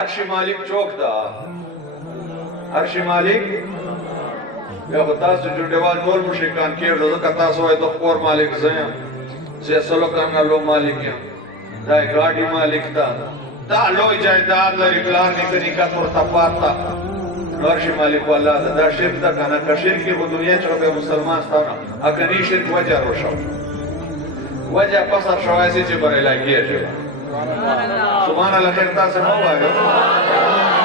अर्शी मालिक चौक दा अर्शी मालिक या बता जुड़ेवाल टोल मुश्रिकान के रोज़ कथा सोए तो कोर मालिक ज़या से सलो करना लो मालिक या दाई गाड़ी मालिक दा लो जायदाद लरी प्लान निकली का तोर तपाता अर्शी मालिक वाला दा शिर्क दा खाना कशीर की वो दुनिया चौके मुसलमान था ना अगनी शिर्क वजह रोशा वजह पसर शवासी चे बरेला किया जो सुभान अल्लाह खैरता से मौला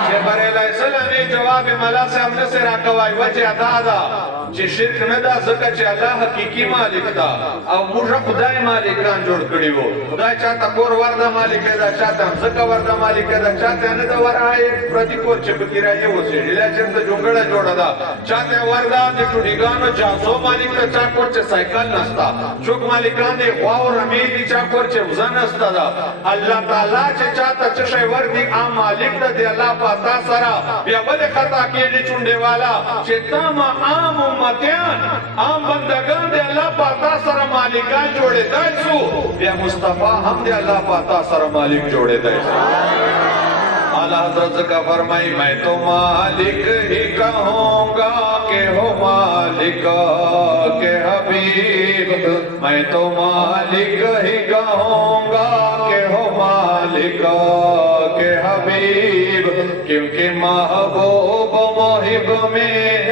चे बरेला सलामी जवाब मला से हमने से राकवाई वजह दादा चे शिर्क न दा ज़का चे अल्लाह हकीकी मालिक दा और मुझा खुदाई मालिकान जोड़ कड़ी वो खुदाई चाहता कोर वर्दा मालिक है दा चाहता हम ज़का वर्दा मालिक है दा चाहते हैं दा वरा है प्रति कोर चे बकीरा ये वो से इला चे तो जोंगड़ा जोड़ा दा चाहते हैं वर्दा ने टुडिगानो चासो मालिक दा चाकोर चे साइकिल नस्ता चुक मालिकान ने वावर अमीदी चाकोर चे वजन नस्ता दा अल्लाह ताला चे चाहता चशे वर्दी आम मालिक दा दे अल्लाह पाता सरा या वले खता किए ने चुंडे वाला चे तामा आम उम्मतियान आम बंदगान दे अल्लाह पाता सरा मालिकान जोड़े दाइसु या मुस्तफा हम दे अल्लाह पाता सरा मालिक जोड़े दाइसु आला हज़रत का फरमाई मैं तो मालिक ही कहूँगा के हो मालिक के हबीब मैं तो मालिक ही कहूँगा के हो मालिक के हबीब क्योंकि महबूब मोहिब में